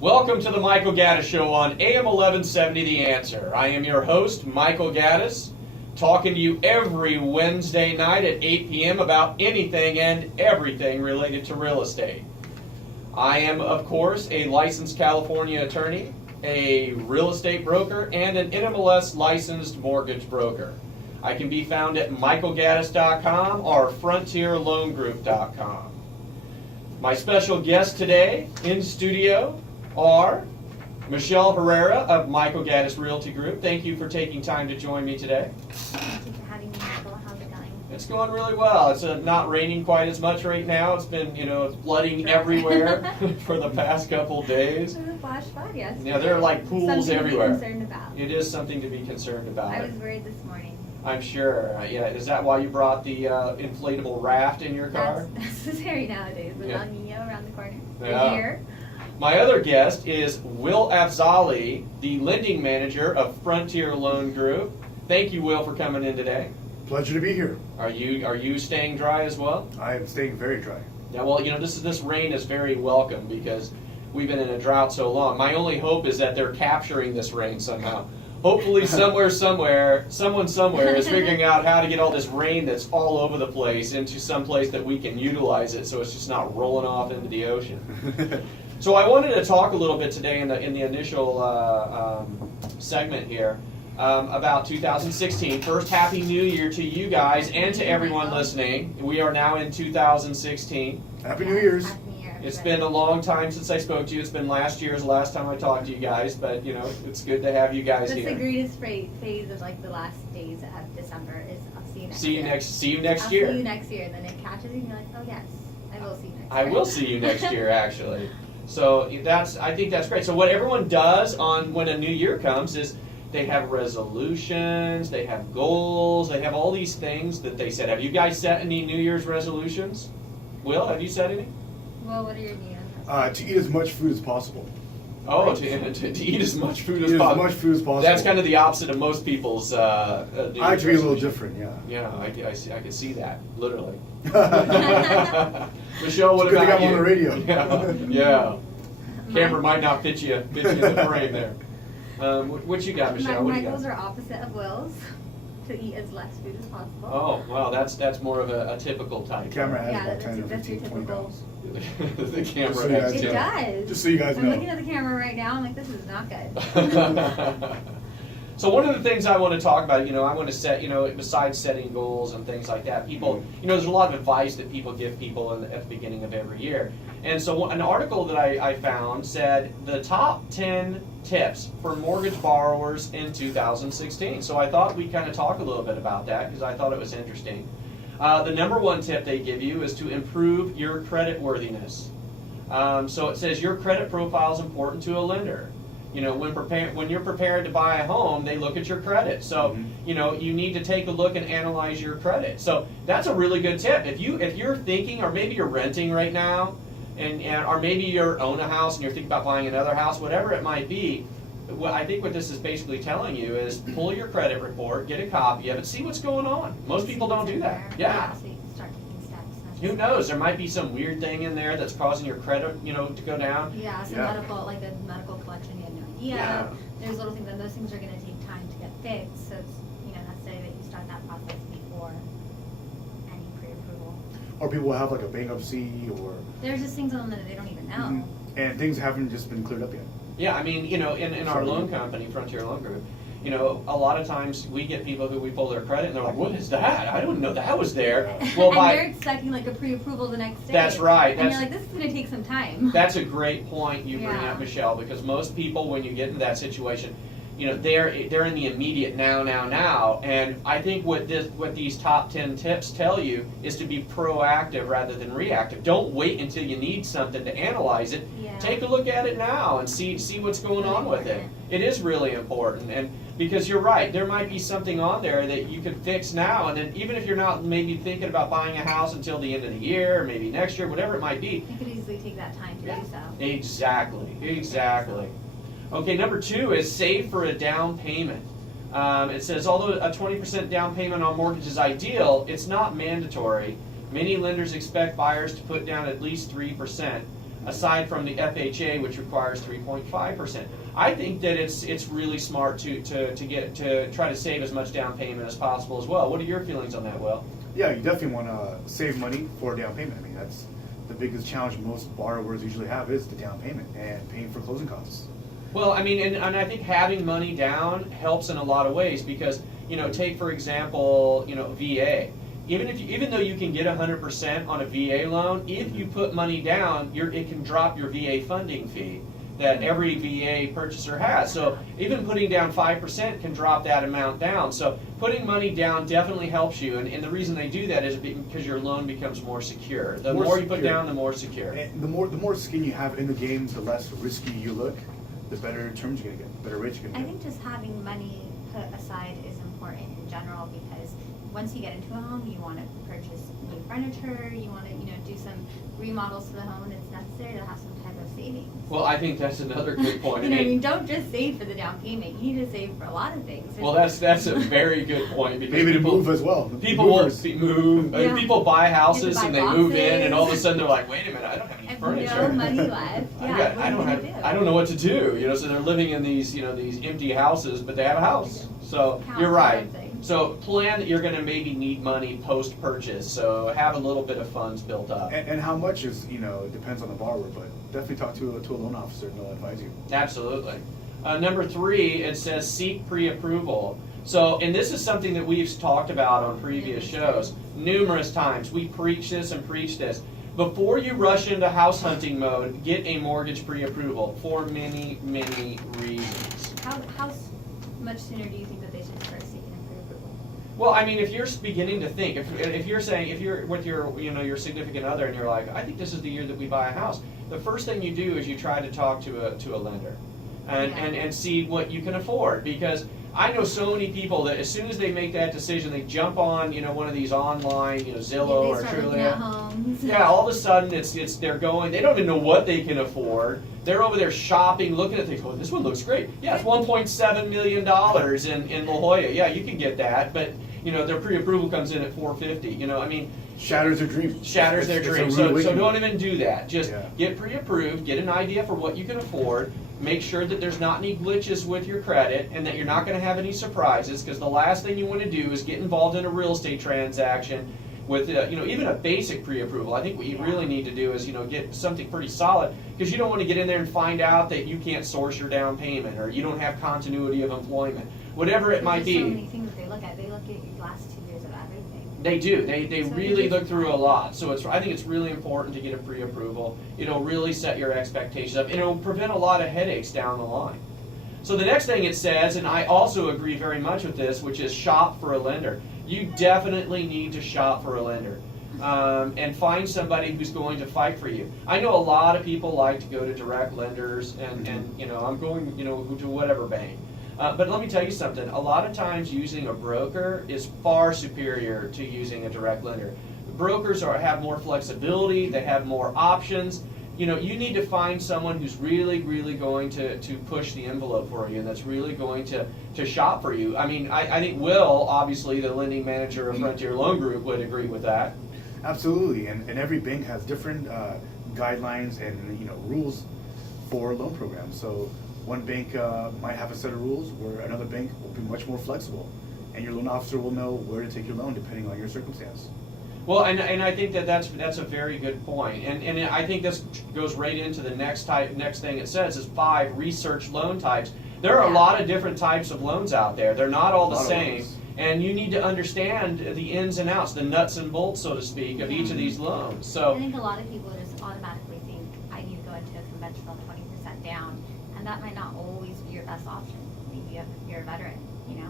Welcome to the Michael Gaddis Show on AM 1170 The Answer. I am your host, Michael Gaddis, talking to you every Wednesday night at 8 p.m. about anything and everything related to real estate. I am, of course, a licensed California attorney, a real estate broker, and an NMLS licensed mortgage broker. I can be found at michaelgaddis.com or frontierloangroup.com. My special guests today in studio are Michelle Herrera of Michael Gaddis Realty Group. Thank you for taking time to join me today. Thank you for having me, Michael. How's it going? It's going really well. It's not raining quite as much right now. It's been, it's flooding everywhere for the past couple days. There was a flash flood yesterday. Yeah, there are like pools something everywhere. To be concerned about. It is something to be concerned about. I was worried this morning. I'm sure. Yeah. Is that why you brought the inflatable raft in your car? That's necessary nowadays. The Yeah. La Nina around the corner. Yeah. We're here. My other guest is Will Afzali, the lending manager of Frontier Loan Group. Thank you, Will, for coming in today. Pleasure to be here. Are you staying dry as well? I am staying very dry. Yeah. Well, this rain is very welcome because we've been in a drought so long. My only hope is that they're capturing this rain somehow. Hopefully, someone somewhere is figuring out how to get all this rain that's all over the place into some place that we can utilize it, so it's just not rolling off into the ocean. So I wanted to talk a little bit today in the initial segment here about 2016. First, Happy New Year to you guys and to everyone listening. We are now in 2016. Happy New Year's. Happy New Year, It's everybody. been a long time since I spoke to you. It's been last last time I talked to you guys, but it's good to have you guys That's here. the greatest phase of like the last days of December is I'll see you next See year. you next I'll year. see you next year. Then it catches you and you're like, oh yes, I will see you next I year. will see you next year, actually. So I think that's great. So what everyone does when a new year comes is they have resolutions, they have goals, they have all these things that they set. Have you guys set any New Year's resolutions? Will, have you set any? Well, what are your needs? To eat as much food as possible. Oh, to eat as much food as Eat as possible. much food as possible. That's kind of the opposite of most people's New I Year's like to be a little resolution. different, yeah. Yeah, I can see that, literally. Michelle, Michelle, what It's good to about get you? on the radio. Yeah. Camera might not fit you in the frame there. What you got, Michelle? What My do you goals got? are opposite of Will's. To eat as less food as possible. Oh, wow, that's more of a typical type. The camera has Yeah, about that's 10 or your 15, 20 typical. pounds. The camera Just so you has guys It know. does. Just so you guys I'm know. looking at the camera right now. I'm like, this is not good. So one of the things I want to talk about, I want to set, besides setting goals and things like that, people, there's a lot of advice that people give people at the beginning of every year. And so an article that I found said the top 10 tips for mortgage borrowers in 2016. So I thought we'd kind of talk a little bit about that because I thought it was interesting. The number one tip they give you is to improve your credit worthiness. So it says your credit profile is important to a lender. When you're prepared to buy a home, they look at your credit. So, you need to take a look and analyze your credit. So that's a really good tip. If you're thinking, or maybe you're renting right now, or maybe you own a house and you're thinking about buying another house, whatever it might be, I think what this is basically telling you is pull your credit report, get a copy of it, see what's going on. Most people don't do that. Yeah. So you can start taking steps. Who knows? There might be some weird thing in there that's causing your credit, to go down. Yeah, some Yeah. medical, like a medical collection you had no idea. Yeah. There's little things, and those things are going to take time to get fixed. So it's necessary that you start that process before any pre-approval. Or people have like a bankruptcy or There's just things on them that they don't even know. and things haven't just been cleared up yet. Yeah, I mean, in our loan company, Frontier Loan Group, a lot of times we get people who we pull their credit and they're like, "What is that? I didn't know that was there." Well, and they're expecting like a pre-approval the next day. That's right. And you're like, this is going to take some time. That's a great point you bring Yeah. up, Michelle, because most people, when you get into that situation, they're in the immediate now, and I think what these top 10 tips tell you is to be proactive rather than reactive. Don't wait until you need something to analyze it. Yeah. Take a look at it now and see what's going Really on with it. important. It is really important, and because you're right, there might be something on there that you can fix now, and then even if you're not maybe thinking about buying a house until the end of the year, or maybe next year, whatever it might be. You could easily take that time to Yeah. do so. Exactly. Okay, number 2 is save for a down payment. It says, although a 20% down payment on mortgage is ideal, it's not mandatory. Many lenders expect buyers to put down at least 3%. aside from the FHA, which requires 3.5%. I think that it's really smart to try to save as much down payment as possible as well. What are your feelings on that, Will? Yeah, you definitely want to save money for a down payment. I mean, that's the biggest challenge most borrowers usually have is the down payment and paying for closing costs. Well, I mean, and I think having money down helps in a lot of ways because, take for example, VA. Even though you can get 100% on a VA loan, if you put money down, it can drop your VA funding fee that every VA purchaser has. So even putting down 5% can drop that amount down. So putting money down definitely helps you. And the reason they do that is because your loan becomes more secure. The more you put down, the more secure. And the more skin you have in the game, the less risky you look, the better terms you're going to get, the better rates you're going I to get. think just having money put aside is important in general because once you get into a home, you want to purchase new furniture, you want to, do some remodels to the home, and it's necessary to have some type of savings. Well, I think that's another good point. Don't just save for the down payment. You need to save for a lot of things. Well, that's a very good point because Maybe to people, move as well. people will Movers. move. I mean, Yeah. people buy You houses have to and buy they move in, boxes. and all of a sudden they're like, "Wait a minute, I don't have any If furniture. no money left, yeah, what I are you don't gonna have. do? I don't know what to do. So they're living in these empty houses, but they have a house. So Counts you're for right. something. So plan that you're going to maybe need money post purchase. So have a little bit of funds built up. And how much is, depends on the borrower, but definitely talk to a loan officer and they'll advise you. Absolutely. Number 3, it says seek pre-approval. So, and this is something that we've talked about on previous shows numerous times. We preach this and preach this. Before you rush into house hunting mode, get a mortgage pre-approval for many, many reasons. How much sooner do you think that they should start seeking pre-approval? Well, I mean, if you're beginning to think, if you're with your significant other and you're like, I think this is the year that we buy a house, the first thing you do is you try to talk to a lender and see what you can afford, because I know so many people that as soon as they make that decision, they jump on one of these online Zillow They or start looking at Trulia. homes. Yeah, all of a sudden they're going. They don't even know what they can afford. They're over there shopping, looking at things. Oh, this one looks great. Yeah, it's $1.7 million in La Jolla. Yeah, you can get that, but their pre-approval comes in at $450. I mean, Shatters their dream. shatters their It's a dream. rude So awakening. don't even do that. Just Yeah. get pre-approved, get an idea for what you can afford, make sure that there's not any glitches with your credit, and that you're not going to have any surprises, because the last thing you want to do is get involved in a real estate transaction with even a basic pre-approval. I think what you really need to do is get something pretty solid, because you don't want to get in there and find out that you can't source your down payment, or you don't have continuity of employment, whatever it might There's so be. many things that they look at. They look at your last 2 years of everything. They do. They So really you look just- through a lot. So I think it's really important to get a pre-approval. It'll really set your expectations up, and it'll prevent a lot of headaches down the line. So the next thing it says, and I also agree very much with this, which is shop for a lender. You definitely need to shop for a lender. And find somebody who's going to fight for you. I know a lot of people like to go to direct lenders, and I'm going to whatever bank. But let me tell you something. A lot of times using a broker is far superior to using a direct lender. Brokers have more flexibility. They have more options. You need to find someone who's really, really going to push the envelope for you, and that's really going to shop for you. I mean, I think Will, obviously the lending manager of Frontier Loan Group, would agree with that. Absolutely, and every bank has different guidelines and rules for loan programs. So one bank might have a set of rules where another bank will be much more flexible, and your loan officer will know where to take your loan depending on your circumstance. Well, and I think that's a very good point, and I think this goes right into the next thing it says is 5 research loan types. There are a Yeah. lot of different types of loans out there. They're not all the A lot of same, loans. and you need to understand the ins and outs, the nuts and bolts, so to speak, of each of these loans. I So think a lot of people just automatically think, I need to go into a conventional 20% down, and that might not always be your best option. Maybe you're a veteran,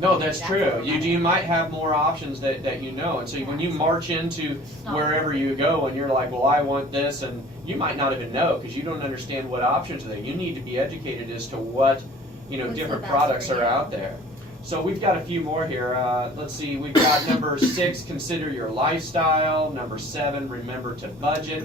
no, Maybe that's a true. better You might have more options that and so when you march into wherever you go and you're like, well, I want this, and you might not even know because you don't understand what options are there. You need to be educated as to what What's the different best products for are you? out there. So we've got a few more here. Let's see. We've got number 6, consider your lifestyle. Number 7, remember to budget.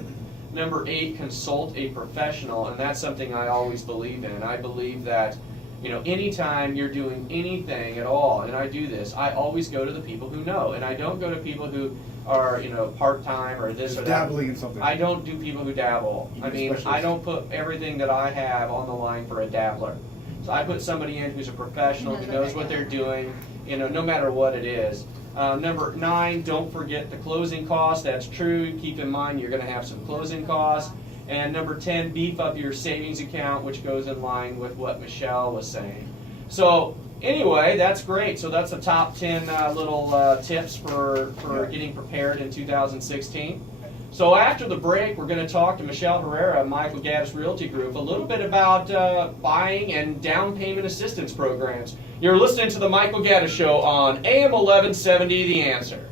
Number 8, consult a professional, and that's something I always believe in. I believe that You know, anytime you're doing anything at all, and I do this, I always go to the people who know, and I don't go to people who are, you know, part-time or this Just or that. dabbling in something. I don't do people who dabble. You I do mean, I specialists. don't put everything that I have on the line for a dabbler. So I put somebody in who's a professional, who knows what they're doing, you know, no matter what it is. Number 9, don't forget the closing costs. That's true. Keep in mind you're going to have some closing costs. And number 10, beef up your savings account, which goes in line with what Michelle was saying. So anyway, that's great. So that's the top 10 little tips for getting prepared in 2016. So after the break, we're going to talk to Michelle Herrera of Michael Gaddis Realty Group a little bit about buying and down payment assistance programs. You're listening to the Michael Gaddis Show on AM 1170, The Answer.